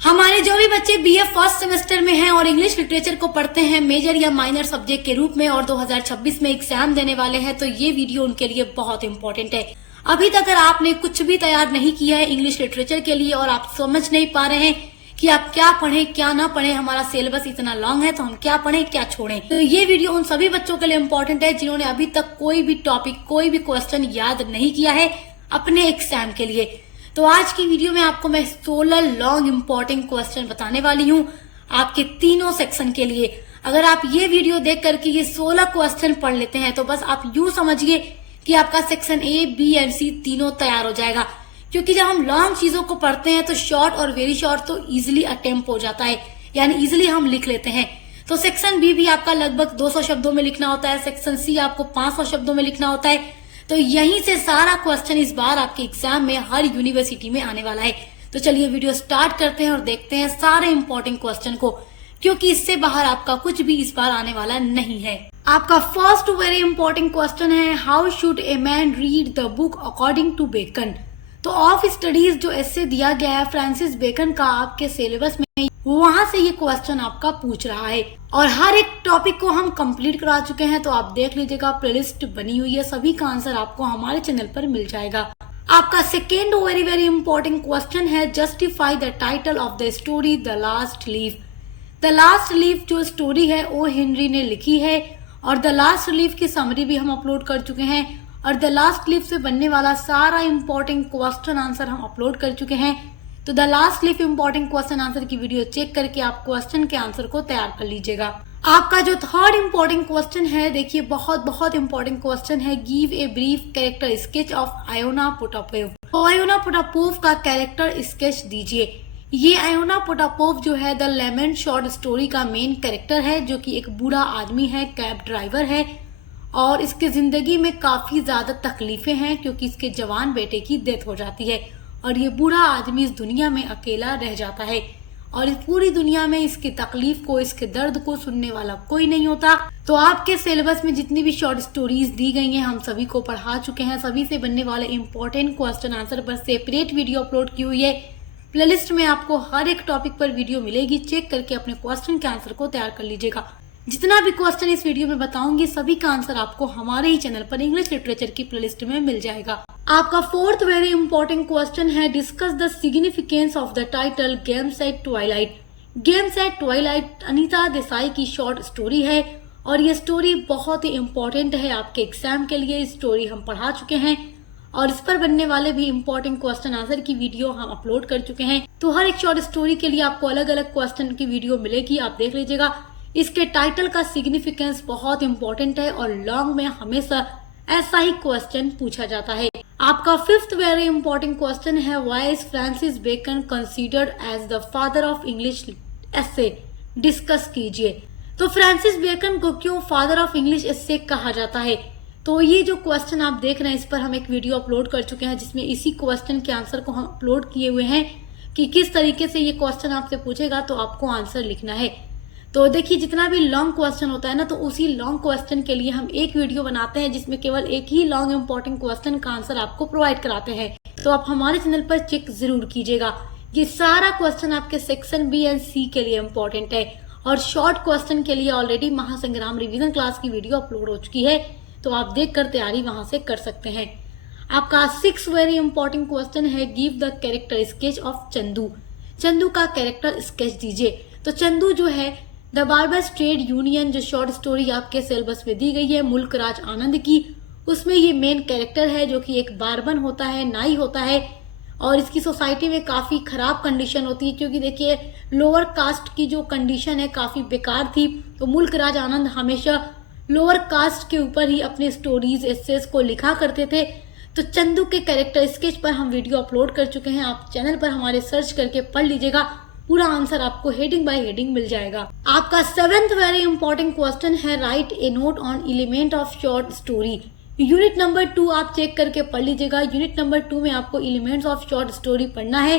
हमारे जो भी बच्चे बीए फर्स्ट सेमेस्टर में हैं और इंग्लिश लिटरेचर को पढ़ते हैं मेजर या माइनर सब्जेक्ट के रूप में और 2026 में एग्जाम देने वाले हैं, तो ये वीडियो उनके लिए बहुत इंपॉर्टेंट है। अभी तक अगर आपने कुछ भी तैयार नहीं किया है इंग्लिश लिटरेचर के लिए और आप समझ नहीं पा रहे हैं कि आप क्या पढ़ें क्या ना पढ़ें, हमारा सिलेबस इतना लॉन्ग है तो हम क्या पढ़ें क्या छोड़ें, तो ये वीडियो उन सभी बच्चों के लिए इम्पोर्टेंट है जिन्होंने अभी तक कोई भी टॉपिक कोई भी क्वेश्चन याद नहीं किया है अपने एग्जाम के लिए। तो आज की वीडियो में आपको मैं 16 लॉन्ग इंपॉर्टेंट क्वेश्चन बताने वाली हूँ आपके तीनों सेक्शन के लिए। अगर आप ये वीडियो देख करके ये 16 क्वेश्चन पढ़ लेते हैं तो बस आप यूं समझिए कि आपका सेक्शन ए बी एंड सी तीनों तैयार हो जाएगा। क्योंकि जब हम लॉन्ग चीजों को पढ़ते हैं तो शॉर्ट और वेरी शॉर्ट तो इजिली अटेम्प्ट हो जाता है, यानी इजिली हम लिख लेते हैं। तो सेक्शन बी भी आपका लगभग 200 शब्दों में लिखना होता है, सेक्शन सी आपको 500 शब्दों में लिखना होता है। तो यहीं से सारा क्वेश्चन इस बार आपके एग्जाम में हर यूनिवर्सिटी में आने वाला है। तो चलिए वीडियो स्टार्ट करते हैं और देखते हैं सारे इंपॉर्टेंट क्वेश्चन को, क्योंकि इससे बाहर आपका कुछ भी इस बार आने वाला नहीं है। आपका फर्स्ट वेरी इंपॉर्टेंट क्वेश्चन है, how should a man read the book according to Bacon. तो ऑफ स्टडीज जो ऐसे दिया गया है फ्रांसिस बेकन का आपके सिलेबस में, वहां से ये क्वेश्चन आपका पूछ रहा है और हर एक टॉपिक को हम कंप्लीट करा चुके हैं। तो आप देख लीजिएगा, प्लेलिस्ट बनी हुई है, सभी का आंसर आपको हमारे चैनल पर मिल जाएगा। आपका second very very important question है, justify the title of the story the last leaf. The last leaf जो स्टोरी है ओ हेनरी ने लिखी है और द लास्ट लीफ की समरी भी हम अपलोड कर चुके हैं और द लास्ट लीफ से बनने वाला सारा इंपॉर्टेंट क्वेश्चन आंसर हम अपलोड कर चुके हैं। तो the last leaf important question answer की वीडियो चेक करके आप क्वेश्चन के आंसर को तैयार कर लीजिएगा। आपका जो थर्ड इंपॉर्टेंट क्वेश्चन है, देखिए बहुत बहुत इंपॉर्टेंट क्वेश्चन है, give a brief character sketch of Iona Potapov. तो आयोना पोटापोव का कैरेक्टर स्केच दीजिए। ये आयोना पोटापोव जो है द लेमन शॉर्ट स्टोरी का मेन कैरेक्टर है, जो कि एक बूढ़ा आदमी है, कैब ड्राइवर है और इसके जिंदगी में काफी ज्यादा तकलीफें हैं क्योंकि इसके जवान बेटे की डेथ हो जाती है और ये बूढ़ा आदमी इस दुनिया में अकेला रह जाता है और इस पूरी दुनिया में इसकी तकलीफ को, इसके दर्द को सुनने वाला कोई नहीं होता। तो आपके सिलेबस में जितनी भी शॉर्ट स्टोरीज दी गई हैं हम सभी को पढ़ा चुके हैं। सभी से बनने वाले इंपॉर्टेंट क्वेश्चन आंसर पर सेपरेट वीडियो अपलोड की हुई है। प्लेलिस्ट में आपको हर एक टॉपिक पर वीडियो मिलेगी, चेक करके अपने क्वेश्चन के आंसर को तैयार कर लीजिएगा। जितना भी क्वेश्चन इस वीडियो में बताऊंगी सभी का आंसर आपको हमारे ही चैनल पर इंग्लिश लिटरेचर की प्लेलिस्ट में मिल जाएगा। आपका फोर्थ वेरी इंपॉर्टेंट क्वेश्चन है, discuss the significance of the title games eight Twilight. Games eight Twilight Anita Desai की शॉर्ट स्टोरी है और ये स्टोरी बहुत ही इंपॉर्टेंट है आपके एग्जाम के लिए। इस स्टोरी हम पढ़ा चुके हैं और इस पर बनने वाले भी इंपॉर्टेंट क्वेश्चन आंसर की वीडियो हम अपलोड कर चुके हैं। तो हर एक शॉर्ट स्टोरी के लिए आपको अलग अलग क्वेश्चन की वीडियो मिलेगी, आप देख लीजिएगा। इसके टाइटल का सिग्निफिकेंस बहुत इंपॉर्टेंट है और लॉन्ग में हमेशा ऐसा ही क्वेश्चन पूछा जाता है। आपका फिफ्थ वेरी इंपॉर्टेंट क्वेश्चन है, why is Francis Bacon considered as the father of English essay. Discuss कीजिए। तो फ्रांसिस बेकन को क्यों फादर ऑफ इंग्लिश एसे कहा जाता है। तो ये जो क्वेश्चन आप देख रहे हैं इस पर हम एक वीडियो अपलोड कर चुके हैं जिसमें इसी क्वेश्चन के आंसर को हम अपलोड किए हुए हैं कि किस तरीके से ये क्वेश्चन आपसे पूछेगा तो आपको आंसर लिखना है। तो देखिए, जितना भी लॉन्ग क्वेश्चन होता है ना, तो उसी लॉन्ग क्वेश्चन के लिए हम एक वीडियो बनाते हैं जिसमें केवल एक ही लॉन्ग इंपॉर्टेंट क्वेश्चन का आंसर आपको प्रोवाइड कराते हैं। तो आप हमारे चैनल पर चेक जरूर कीजिएगा। ये सारा क्वेश्चन आपके सेक्शन बी एंड सी के लिए इंपॉर्टेंट है और शॉर्ट क्वेश्चन के लिए ऑलरेडी महासंग्राम रिविजन क्लास की वीडियो अपलोड हो चुकी है, तो आप देख कर तैयारी वहां से कर सकते हैं। आपका सिक्स वेरी इंपॉर्टेंट क्वेश्चन है, give the character sketch of Chandu. Chandu का कैरेक्टर स्केच दीजिए। तो चंदू जो है द बार्बर्स ट्रेड यूनियन जो शॉर्ट स्टोरी आपके सिलेबस में दी गई है मुल्क राज आनंद की, उसमें ये मेन कैरेक्टर है जो कि एक बार्बन होता है, नाई होता है और इसकी सोसाइटी में काफी खराब कंडीशन होती है क्योंकि देखिए लोअर कास्ट की जो कंडीशन है काफी बेकार थी। तो मुल्क राज आनंद हमेशा लोअर कास्ट के ऊपर ही अपने स्टोरीज एसेस को लिखा करते थे। तो चंदू के कैरेक्टर स्केच पर हम वीडियो अपलोड कर चुके हैं, आप चैनल पर हमारे सर्च करके पढ़ लीजिएगा, पूरा आंसर आपको हेडिंग बाय हेडिंग मिल जाएगा। आपका सेवेंथ वेरी इंपॉर्टेंट क्वेश्चन है, write a note on element of short story. Unit number 2 आप चेक करके पढ़ लीजिएगा। यूनिट नंबर 2 में आपको एलिमेंट्स ऑफ शॉर्ट स्टोरी पढ़ना है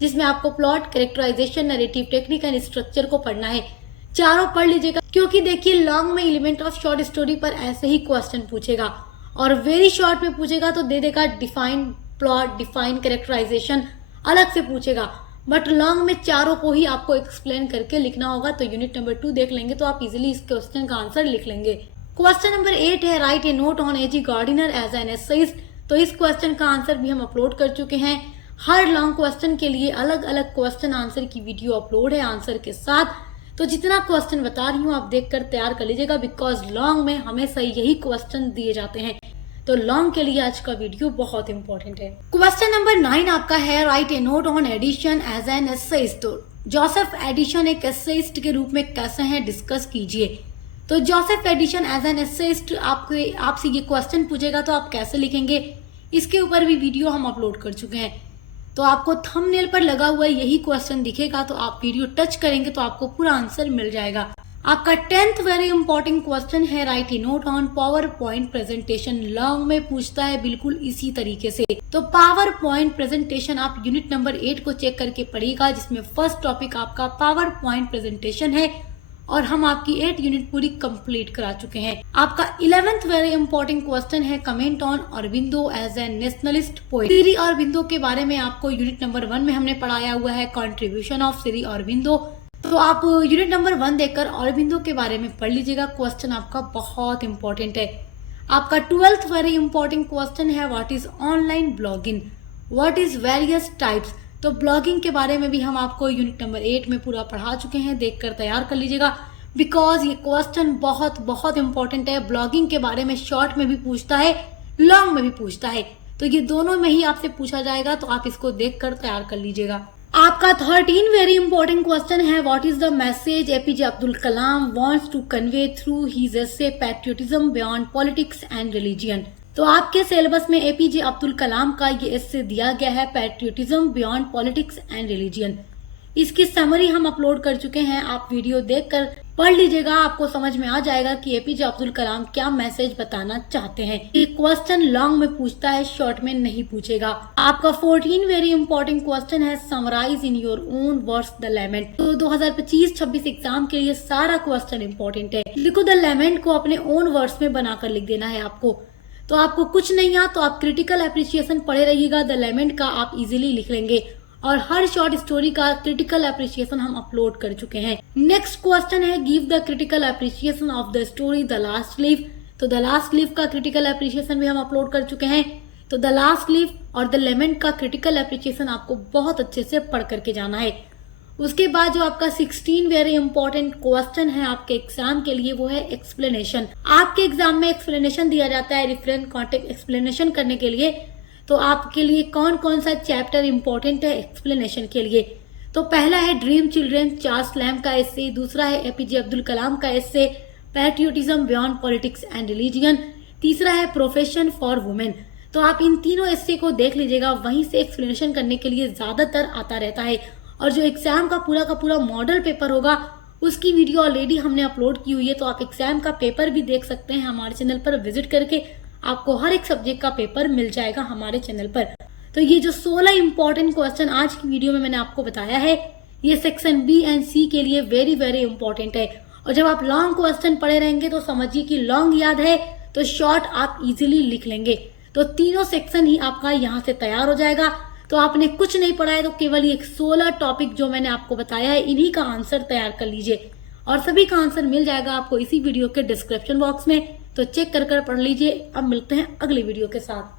जिसमें आपको plot, characterisation, narrative technique and structure को पढ़ना है। चारों पढ़ लीजिएगा क्योंकि देखिए लॉन्ग में एलिमेंट ऑफ शॉर्ट स्टोरी पर ऐसे ही क्वेश्चन पूछेगा और वेरी शॉर्ट में पूछेगा तो दे देगा डिफाइन प्लॉट, डिफाइन कैरेक्टराइजेशन, अलग से पूछेगा। बट लॉन्ग में चारों को ही आपको एक्सप्लेन करके लिखना होगा। तो यूनिट नंबर 2 देख लेंगे तो आप इजीली इस क्वेश्चन का आंसर लिख लेंगे। क्वेश्चन नंबर 8 है write a note on AG Gardiner as an essayist. तो इस क्वेश्चन का आंसर भी हम अपलोड कर चुके हैं। हर लॉन्ग क्वेश्चन के लिए अलग अलग क्वेश्चन आंसर की वीडियो अपलोड है आंसर के साथ। तो जितना क्वेश्चन बता रही हूँ आप देखकर तैयार कर लीजिएगा, बिकॉज लॉन्ग में हमेशा यही क्वेश्चन दिए जाते हैं। तो लॉन्ग के लिए आज का वीडियो बहुत इंपॉर्टेंट है। क्वेश्चन नंबर 9 आपका है write a note on Addison as an essayist. तो जोसेफ एडिशन एक एसेइस्ट के रूप में कैसे हैं डिस्कस कीजिए। तो Joseph Addison as an essayist आपसे ये क्वेश्चन पूछेगा तो आप कैसे लिखेंगे, इसके ऊपर भी वीडियो हम अपलोड कर चुके हैं। तो आपको थंबनेल पर लगा हुआ यही क्वेश्चन दिखेगा, तो आप वीडियो टच करेंगे तो आपको पूरा आंसर मिल जाएगा। आपका 10th वेरी इंपॉर्टेंट क्वेश्चन है write a note on power point presentation. Long में पूछता है बिल्कुल इसी तरीके से। तो पावर पॉइंट प्रेजेंटेशन आप यूनिट नंबर 8 को चेक करके पढ़िएगा, जिसमें फर्स्ट टॉपिक आपका पावर पॉइंट प्रेजेंटेशन है और हम आपकी 8 यूनिट पूरी कंप्लीट करा चुके हैं। आपका 11th वेरी इंपॉर्टेंट क्वेश्चन है comment on Aurobindo as a nationalist poet. Shri Aurobindo के बारे में आपको यूनिट नंबर 1 में हमने पढ़ाया हुआ है कंट्रीब्यूशन ऑफ श्री अरबिंदो। तो आप यूनिट नंबर 1 देखकर अरबिंदो के बारे में पढ़ लीजिएगा, क्वेश्चन आपका बहुत इंपॉर्टेंट है। आपका 12th वेरी इंपॉर्टेंट क्वेश्चन है what is online blogging, what is various types. तो ब्लॉगिंग के बारे में भी हम आपको यूनिट नंबर 8 में पूरा पढ़ा चुके हैं, देखकर तैयार कर लीजिएगा, बिकॉज ये क्वेश्चन बहुत बहुत इंपॉर्टेंट है। ब्लॉगिंग के बारे में शॉर्ट में भी पूछता है, लॉन्ग में भी पूछता है, तो ये दोनों में ही आपसे पूछा जाएगा, तो आप इसको देखकर तैयार कर लीजिएगा। आपका 13 वेरी इंपॉर्टेंट क्वेश्चन है what is the message APJ Abdul Kalam wants to convey through his essay patriotism beyond politics and religion. तो आपके सिलेबस में एपीजे अब्दुल कलाम का ये एसे दिया गया है patriotism beyond politics and religion. इसकी समरी हम अपलोड कर चुके हैं, आप वीडियो देखकर पढ़ लीजिएगा, आपको समझ में आ जाएगा कि एपीजे अब्दुल कलाम क्या मैसेज बताना चाहते हैं। ये क्वेश्चन लॉन्ग में पूछता है, शॉर्ट में नहीं पूछेगा। आपका 14 वेरी इंपॉर्टेंट क्वेश्चन है summarise in your own words the lament. तो 2025-26 एग्जाम के लिए सारा क्वेश्चन इंपॉर्टेंट है। लिखो द लेमेंट को अपने ओन वर्ड्स में बनाकर लिख देना है आपको। तो आपको कुछ नहीं आ तो आप क्रिटिकल एप्रिसिएशन पढ़े रहिएगा, द लेमेंट का आप इजीली लिख लेंगे। और हर शॉर्ट स्टोरी का क्रिटिकल एप्रिसिएशन हम अपलोड कर चुके हैं। नेक्स्ट क्वेश्चन है give the critical appreciation of the story the last leaf. तो द लास्ट लीफ का क्रिटिकल एप्रिसिएशन भी हम अपलोड कर चुके हैं। तो द लास्ट लीफ और द लेमेंट का क्रिटिकल एप्रिसिएशन आपको बहुत अच्छे से पढ़ करके जाना है। उसके बाद जो आपका 16 वेरी इंपॉर्टेंट क्वेश्चन है आपके एग्जाम के लिए, वो है एक्सप्लेनेशन। आपके एग्जाम में एक्सप्लेनेशन दिया जाता है रेफरेंस कॉन्टेक्स्ट एक्सप्लेनेशन करने के लिए। तो आपके लिए कौन कौन सा चैप्टर इंपॉर्टेंट है एक्सप्लेनेशन के लिए। तो पहला है ड्रीम चिल्ड्रन चार्ल्स लैम्ब का एसे, दूसरा है एपीजे अब्दुल कलाम का essay patriotism beyond politics and religion, तीसरा है प्रोफेशन फॉर वुमेन। तो आप इन तीनों एसे को देख लीजिएगा, वहीं से एक्सप्लेनेशन करने के लिए ज्यादातर आता रहता है। और जो एग्जाम का पूरा मॉडल पेपर होगा उसकी वीडियो ऑलरेडी हमने अपलोड की हुई है, तो आप एग्जाम का पेपर भी देख सकते हैं हमारे चैनल पर विजिट करके। आपको हर एक सब्जेक्ट का पेपर मिल जाएगा हमारे चैनल पर। तो ये जो 16 इंपॉर्टेंट क्वेश्चन आज की वीडियो में मैंने आपको बताया है, ये सेक्शन बी एंड सी के लिए वेरी वेरी इंपॉर्टेंट है। और जब आप लॉन्ग क्वेश्चन पढ़े रहेंगे तो समझिए कि लॉन्ग याद है तो शॉर्ट आप इजीली लिख लेंगे। तो तीनों सेक्शन ही आपका यहाँ से तैयार हो जाएगा। तो आपने कुछ नहीं पढ़ा है तो केवल ये 16 टॉपिक जो मैंने आपको बताया है, इन्हीं का आंसर तैयार कर लीजिए और सभी का आंसर मिल जाएगा आपको इसी वीडियो के डिस्क्रिप्शन बॉक्स में। तो चेक कर पढ़ लीजिए। अब मिलते हैं अगली वीडियो के साथ।